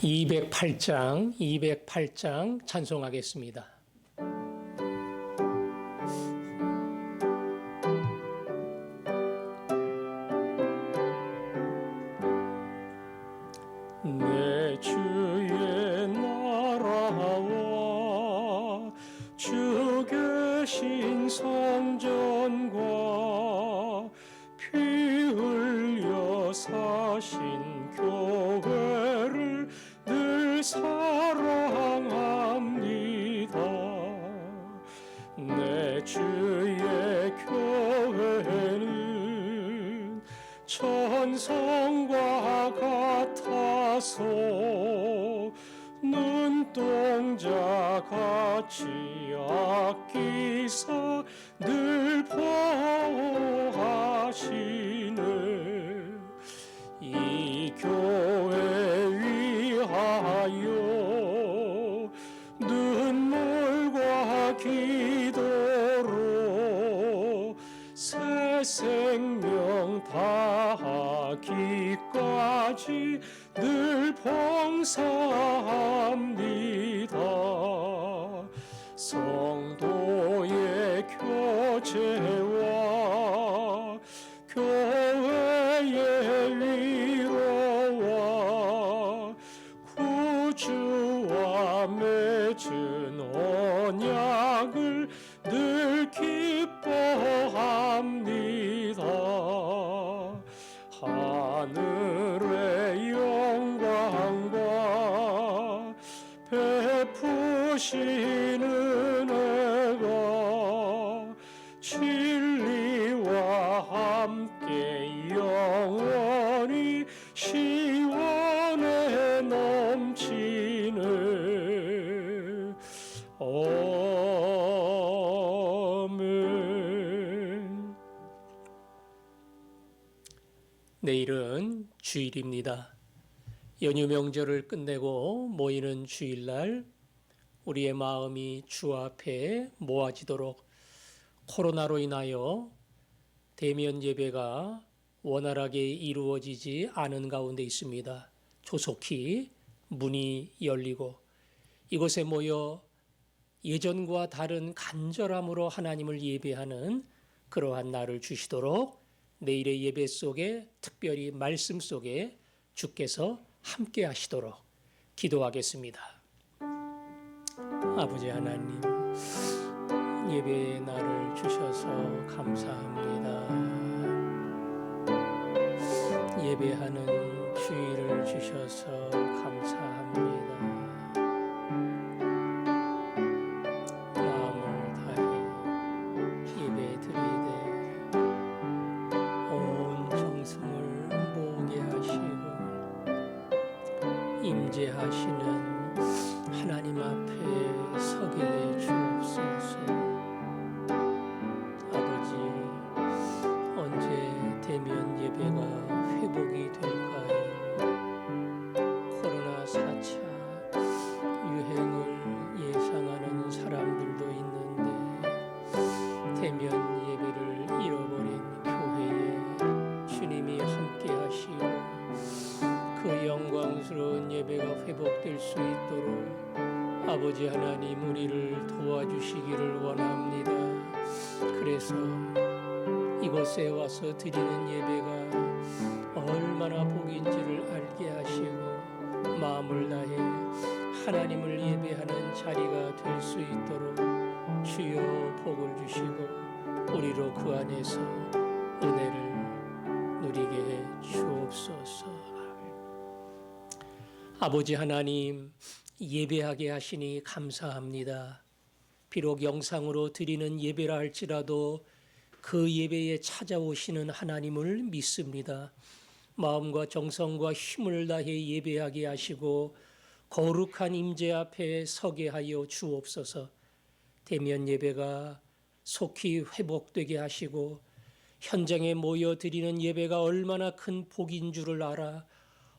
208장 찬송하겠습니다. 내 주의 나라와 주 계신 성전과 피 흘려 사신 교회를 늘 사랑합니다. 내 주의 교회는 천성과 같아서 눈동자같이 아끼사 늘 보호하시네. 이 교회 위하여 눈물과 기도로 새 생명 다하기까지 늘 봉사합니다. 성도의 교제와 교회의 위로와 구주와 맺은 언약을 늘 기뻐합니다. 하늘의 영광과 베푸시는 은혜가 진리와 함께 영원히 시원해 넘치네. 아멘. 내일은 주일입니다. 연휴 명절을 끝내고 모이는 주일날 우리의 마음이 주 앞에 모아지도록 코로나로 인하여 대면 예배가 원활하게 이루어지지 않은 가운데 있습니다. 조속히 문이 열리고 이곳에 모여 예전과 다른 간절함으로 하나님을 예배하는 그러한 날을 주시도록 내일의 예배 속에 특별히 말씀 속에 주께서 함께 하시도록 기도하겠습니다. 아버지 하나님, 예배의 날을 주셔서 감사합니다. 예배하는 주일을 주셔서 감사합니다. 마음을 다해 예배 드리되 온 정성을 모으게 하시고 임재하시는 하나님 앞에 서게 해 주옵소서. 아버지, 언제 대면 예배가 회복이 될까요? 코로나 4차 유행을 예상하는 사람들도 있는데 대면 예배를 잃어버린 교회에 주님이 함께 하시고 그 영광스러운 예배가 회복될 수 있도록 아버지 하나님 우리를 도와주시기를 원합니다. 그래서 이곳에 와서 드리는 예배가 얼마나 복인지를 알게 하시고 마음을 다해 하나님을 예배하는 자리가 될 수 있도록 주여 복을 주시고 우리로 그 안에서 은혜를 누리게 해 주옵소서. 아버지 하나님, 예배하게 하시니 감사합니다. 비록 영상으로 드리는 예배라 할지라도 그 예배에 찾아오시는 하나님을 믿습니다. 마음과 정성과 힘을 다해 예배하게 하시고 거룩한 임재 앞에 서게 하여 주옵소서. 대면 예배가 속히 회복되게 하시고 현장에 모여 드리는 예배가 얼마나 큰 복인 줄을 알아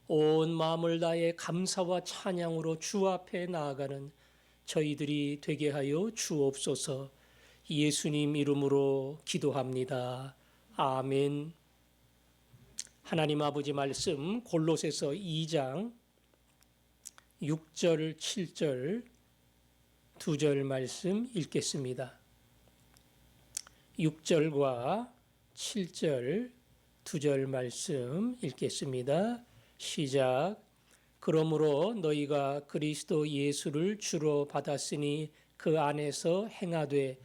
온 마음을 다해 감사와 찬양으로 주 앞에 나아가는 저희들이 되게 하여 주옵소서. 예수님 이름으로 기도합니다. 아멘. 하나님 아버지 말씀 골로새서 2장 6절, 7절 두 절 말씀 읽겠습니다. 6절과 7절 두 절 말씀 읽겠습니다. 시작. 그러므로 너희가 그리스도 예수를 주로 받았으니 그 안에서 행하되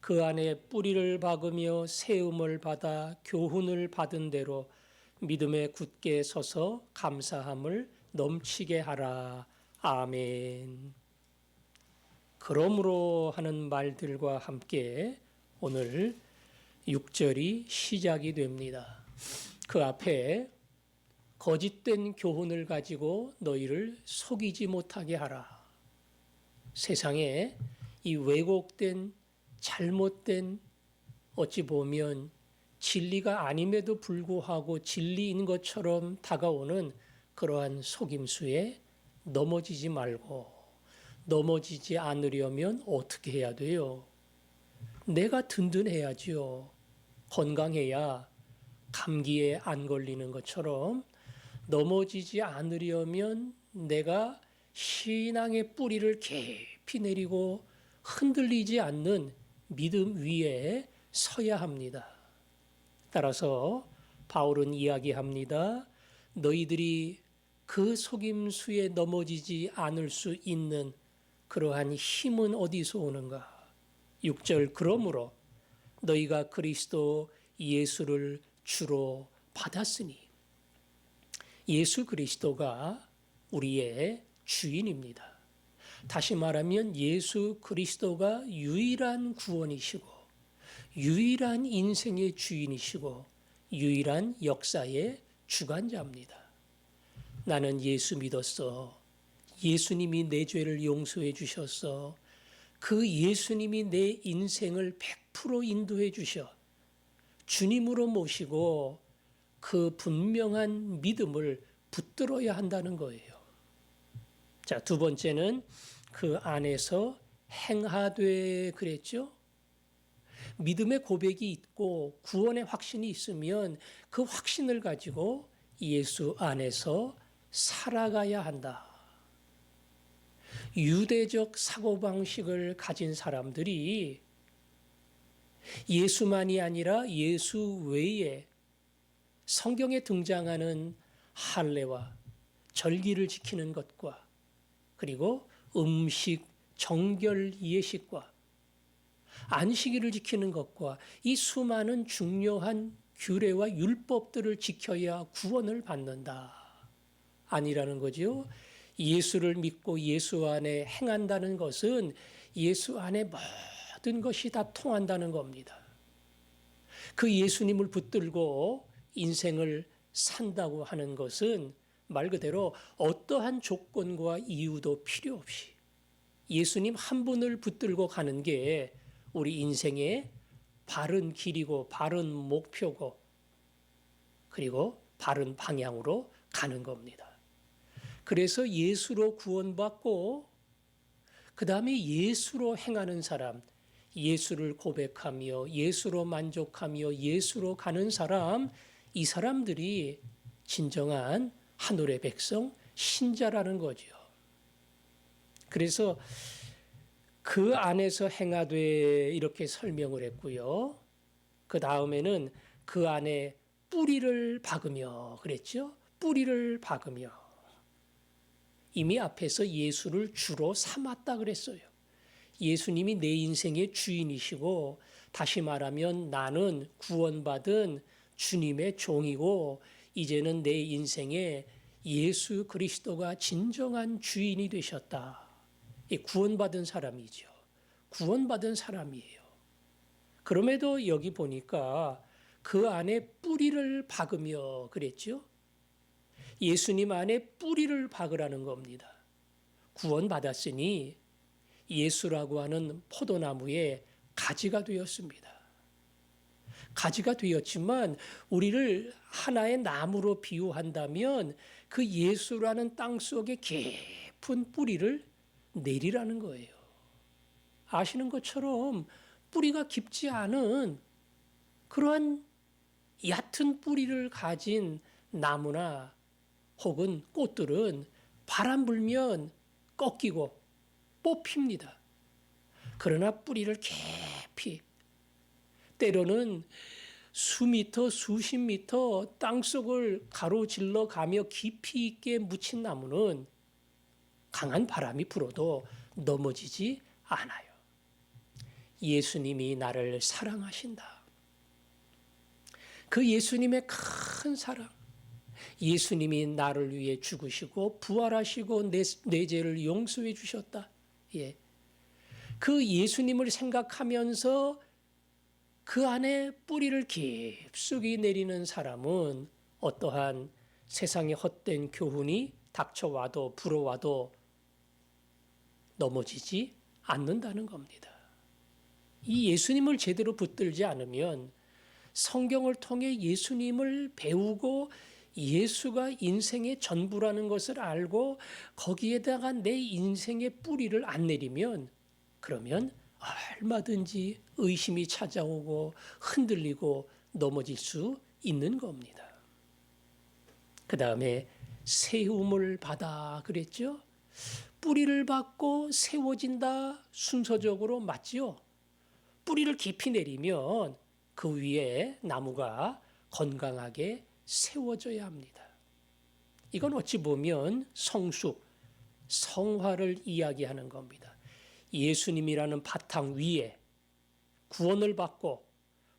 그 안에 뿌리를 박으며 세움을 받아 교훈을 받은 대로 믿음에 굳게 서서 감사함을 넘치게 하라. 아멘. 그러므로 하는 말들과 함께 오늘 6절이 시작이 됩니다. 그 앞에 거짓된 교훈을 가지고 너희를 속이지 못하게 하라. 세상에 이 왜곡된 잘못된 어찌 보면 진리가 아님에도 불구하고 진리인 것처럼 다가오는 그러한 속임수에 넘어지지 말고, 넘어지지 않으려면 어떻게 해야 돼요? 내가 든든해야지요. 건강해야 감기에 안 걸리는 것처럼 넘어지지 않으려면 내가 신앙의 뿌리를 깊이 내리고 흔들리지 않는 믿음 위에 서야 합니다. 따라서 바울은 이야기합니다. 너희들이 그 속임수에 넘어지지 않을 수 있는 그러한 힘은 어디서 오는가? 6절 그러므로 너희가 그리스도 예수를 주로 받았으니 예수 그리스도가 우리의 주인입니다. 다시 말하면 예수 그리스도가 유일한 구원이시고 유일한 인생의 주인이시고 유일한 역사의 주관자입니다. 나는 예수 믿었어. 예수님이 내 죄를 용서해 주셨어. 그 예수님이 내 인생을 100% 인도해 주셔. 주님으로 모시고 그 분명한 믿음을 붙들어야 한다는 거예요. 자, 두 번째는 그 안에서 행하되 그랬죠. 믿음의 고백이 있고 구원의 확신이 있으면 그 확신을 가지고 예수 안에서 살아가야 한다. 유대적 사고방식을 가진 사람들이 예수만이 아니라 예수 외에 성경에 등장하는 할례와 절기를 지키는 것과 그리고 음식, 정결 예식과 안식일을 지키는 것과 이 수많은 중요한 규례와 율법들을 지켜야 구원을 받는다. 아니라는 거죠. 예수를 믿고 예수 안에 행한다는 것은 예수 안에 모든 것이 다 통한다는 겁니다. 그 예수님을 붙들고 인생을 산다고 하는 것은 말 그대로 어떠한 조건과 이유도 필요 없이 예수님 한 분을 붙들고 가는 게 우리 인생의 바른 길이고 바른 목표고 그리고 바른 방향으로 가는 겁니다. 그래서 예수로 구원받고 그 다음에 예수로 행하는 사람, 예수를 고백하며 예수로 만족하며 예수로 가는 사람, 이 사람들이 진정한 하늘의 백성, 신자라는 거죠. 그래서 그 안에서 행하되 이렇게 설명을 했고요. 그 다음에는 그 안에 뿌리를 박으며 그랬죠. 뿌리를 박으며. 이미 앞에서 예수를 주로 삼았다 그랬어요. 예수님이 내 인생의 주인이시고 다시 말하면 나는 구원받은 주님의 종이고 이제는 내 인생에 예수 그리스도가 진정한 주인이 되셨다. 구원받은 사람이죠. 구원받은 사람이에요. 그럼에도 여기 보니까 그 안에 뿌리를 박으며 그랬죠. 예수님 안에 뿌리를 박으라는 겁니다. 구원받았으니 예수라고 하는 포도나무에 가지가 되었습니다. 가지가 되었지만 우리를 하나의 나무로 비유한다면 그 예수라는 땅 속에 깊은 뿌리를 내리라는 거예요. 아시는 것처럼 뿌리가 깊지 않은 그러한 얕은 뿌리를 가진 나무나 혹은 꽃들은 바람 불면 꺾이고 뽑힙니다. 그러나 뿌리를 깊이, 때로는 수미터, 수십 미터 땅속을 가로질러 가며 깊이 있게 묻힌 나무는 강한 바람이 불어도 넘어지지 않아요. 예수님이 나를 사랑하신다. 그 예수님의 큰 사랑, 예수님이 나를 위해 죽으시고 부활하시고 내 죄를 용서해 주셨다. 예. 그 예수님을 생각하면서 그 안에 뿌리를 깊숙이 내리는 사람은 어떠한 세상의 헛된 교훈이 닥쳐와도 불어와도 넘어지지 않는다는 겁니다. 이 예수님을 제대로 붙들지 않으면 성경을 통해 예수님을 배우고 예수가 인생의 전부라는 것을 알고 거기에다가 내 인생의 뿌리를 안 내리면 그러면 얼마든지 의심이 찾아오고 흔들리고 넘어질 수 있는 겁니다. 그 다음에 세움을 받아 그랬죠. 뿌리를 받고 세워진다 순서적으로 맞지요. 뿌리를 깊이 내리면 그 위에 나무가 건강하게 세워져야 합니다. 이건 어찌 보면 성숙, 성화를 이야기하는 겁니다. 예수님이라는 바탕 위에 구원을 받고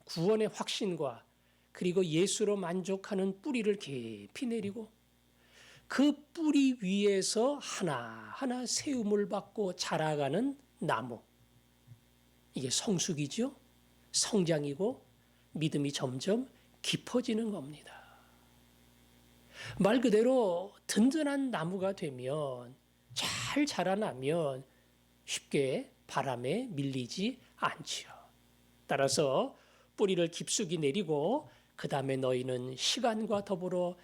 구원의 확신과 그리고 예수로 만족하는 뿌리를 깊이 내리고 그 뿌리 위에서 하나하나 세움을 받고 자라가는 나무. 이게 성숙이죠. 성장이고 믿음이 점점 깊어지는 겁니다. 말 그대로 든든한 나무가 되면 잘 자라나면 쉽게 바람에 밀리지 않지요. 따라서 뿌리를 깊숙이 내리고 그 다음에 너희는 시간과 더불어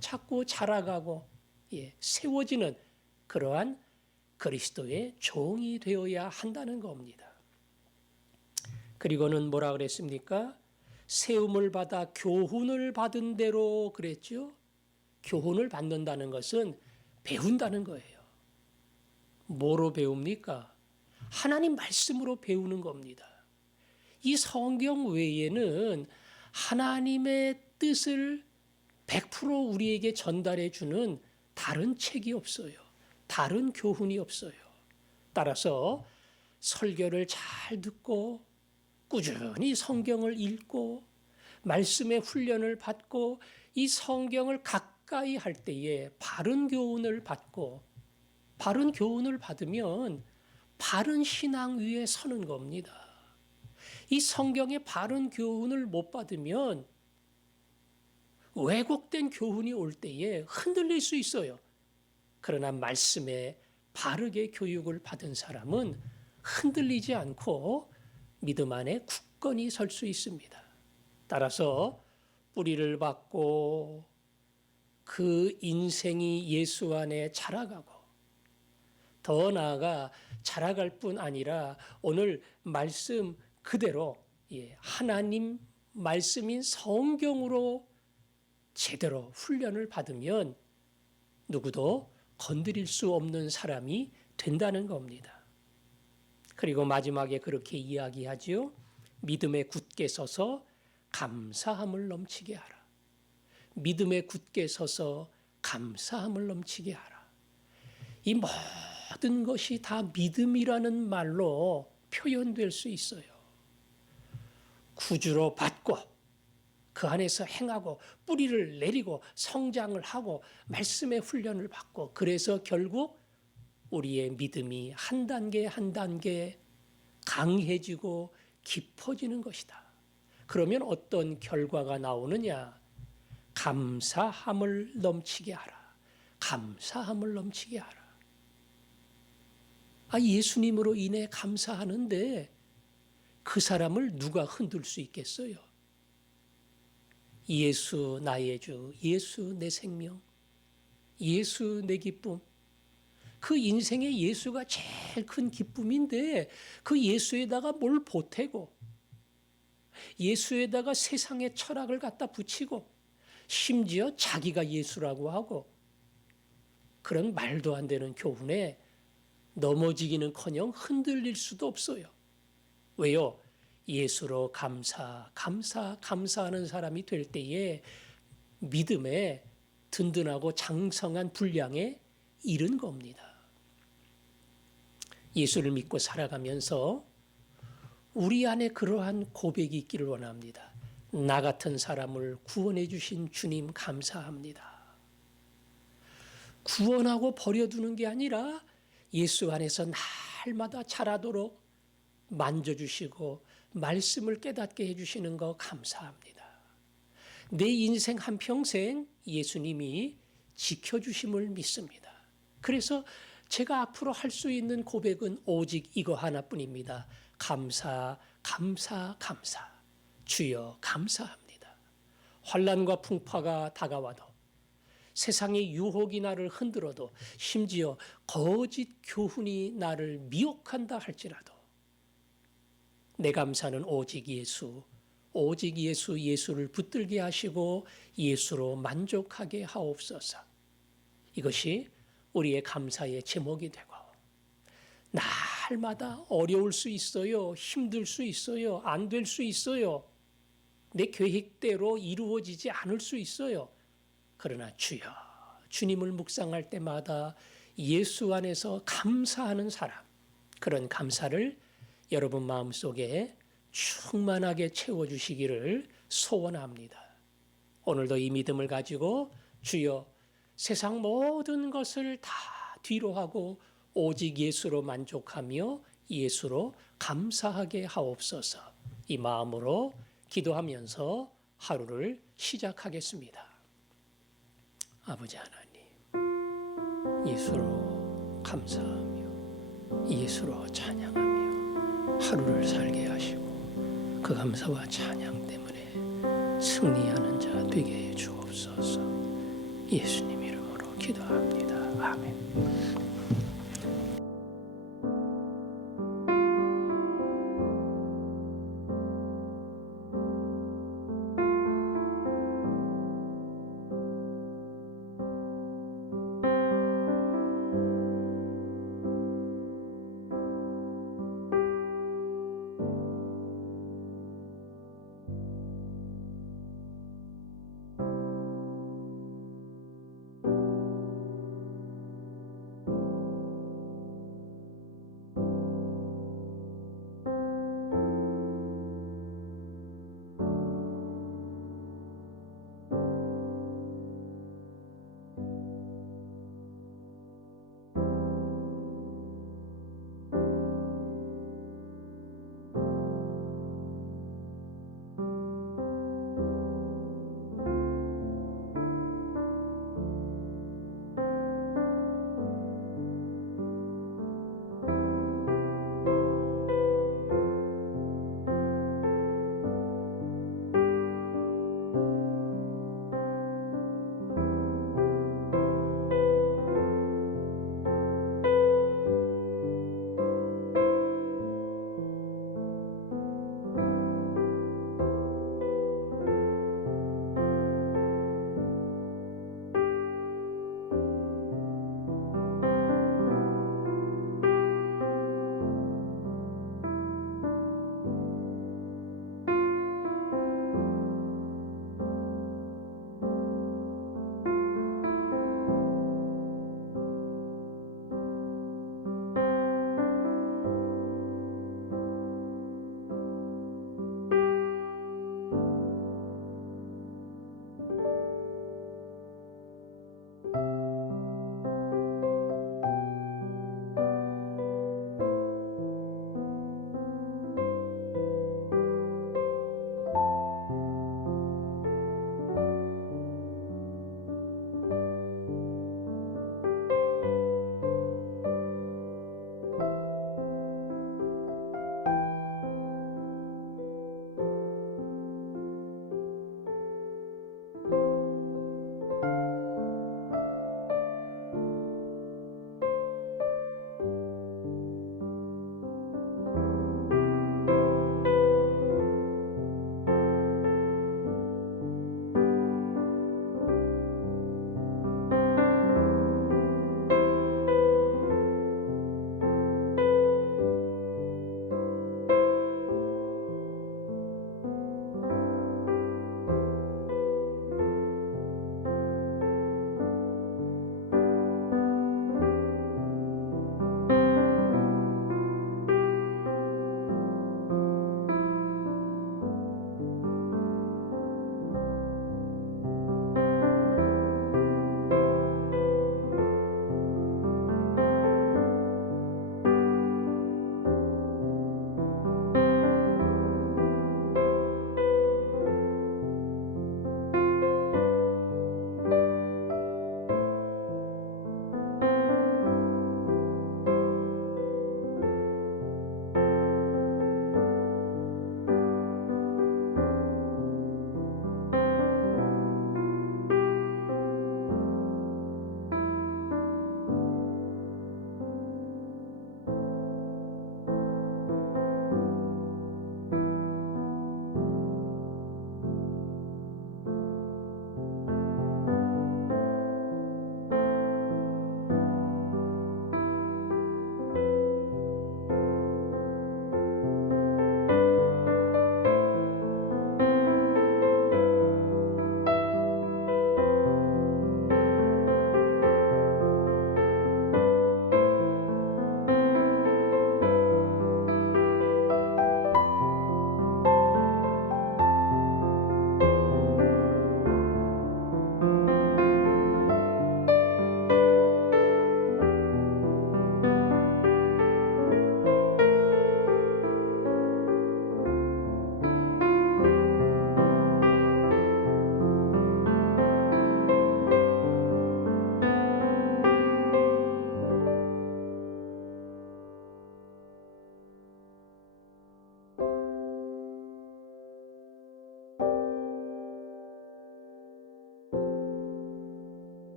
자꾸 자라가고 세워지는 그러한 그리스도의 종이 되어야 한다는 겁니다. 그리고는 뭐라 그랬습니까? 세움을 받아 교훈을 받은 대로 그랬죠. 교훈을 받는다는 것은 배운다는 거예요. 뭐로 배웁니까? 하나님 말씀으로 배우는 겁니다. 이 성경 외에는 하나님의 뜻을 100% 우리에게 전달해 주는 다른 책이 없어요. 다른 교훈이 없어요. 따라서 설교를 잘 듣고 꾸준히 성경을 읽고 말씀의 훈련을 받고 이 성경을 가까이 할 때에 바른 교훈을 받고 바른 교훈을 받으면 바른 신앙 위에 서는 겁니다. 이 성경의 바른 교훈을 못 받으면 왜곡된 교훈이 올 때에 흔들릴 수 있어요. 그러나 말씀에 바르게 교육을 받은 사람은 흔들리지 않고 믿음 안에 굳건히 설 수 있습니다. 따라서 뿌리를 받고 그 인생이 예수 안에 자라가고 더 나아가 자라갈 뿐 아니라 오늘 말씀 그대로 하나님 말씀인 성경으로 제대로 훈련을 받으면 누구도 건드릴 수 없는 사람이 된다는 겁니다. 그리고 마지막에 그렇게 이야기하지요. 믿음에 굳게 서서 감사함을 넘치게 하라. 믿음에 굳게 서서 감사함을 넘치게 하라. 이 모든 것이 다 믿음이라는 말로 표현될 수 있어요. 구주로 받고 그 안에서 행하고 뿌리를 내리고 성장을 하고 말씀의 훈련을 받고 그래서 결국 우리의 믿음이 한 단계 한 단계 강해지고 깊어지는 것이다. 그러면 어떤 결과가 나오느냐? 감사함을 넘치게 하라. 감사함을 넘치게 하라. 예수님으로 인해 감사하는데 그 사람을 누가 흔들 수 있겠어요? 예수 나의 주, 예수 내 생명, 예수 내 기쁨. 그 인생에 예수가 제일 큰 기쁨인데 그 예수에다가 뭘 보태고 예수에다가 세상의 철학을 갖다 붙이고 심지어 자기가 예수라고 하고 그런 말도 안 되는 교훈에 넘어지기는커녕 흔들릴 수도 없어요. 왜요? 예수로 감사하는 사람이 될 때에 믿음에 든든하고 장성한 분량에 이른 겁니다. 예수를 믿고 살아가면서 우리 안에 그러한 고백이 있기를 원합니다. 나 같은 사람을 구원해 주신 주님 감사합니다. 구원하고 버려두는 게 아니라 예수 안에서 날마다 자라도록 만져주시고 말씀을 깨닫게 해주시는 거 감사합니다. 내 인생 한평생 예수님이 지켜주심을 믿습니다. 그래서 제가 앞으로 할 수 있는 고백은 오직 이거 하나뿐입니다. 감사. 주여 감사합니다. 환난과 풍파가 다가와도 세상의 유혹이 나를 흔들어도 심지어 거짓 교훈이 나를 미혹한다 할지라도 내 감사는 오직 예수를 붙들게 하시고 예수로 만족하게 하옵소서. 이것이 우리의 감사의 제목이 되고 날마다 어려울 수 있어요. 힘들 수 있어요. 안 될 수 있어요. 내 계획대로 이루어지지 않을 수 있어요. 그러나 주님을 묵상할 때마다 예수 안에서 감사하는 사람, 그런 감사를 여러분 마음속에 충만하게 채워주시기를 소원합니다. 오늘도 이 믿음을 가지고 주여 세상 모든 것을 다 뒤로 하고 오직 예수로 만족하며 예수로 감사하게 하옵소서. 이 마음으로 기도하면서 하루를 시작하겠습니다. 아버지 하나님, 예수로 감사하며 예수로 찬양하며 하루를 살게 하시고 그 감사와 찬양 때문에 승리하는 자 되게 해 주옵소서. 예수님 이름으로 기도합니다. 아멘.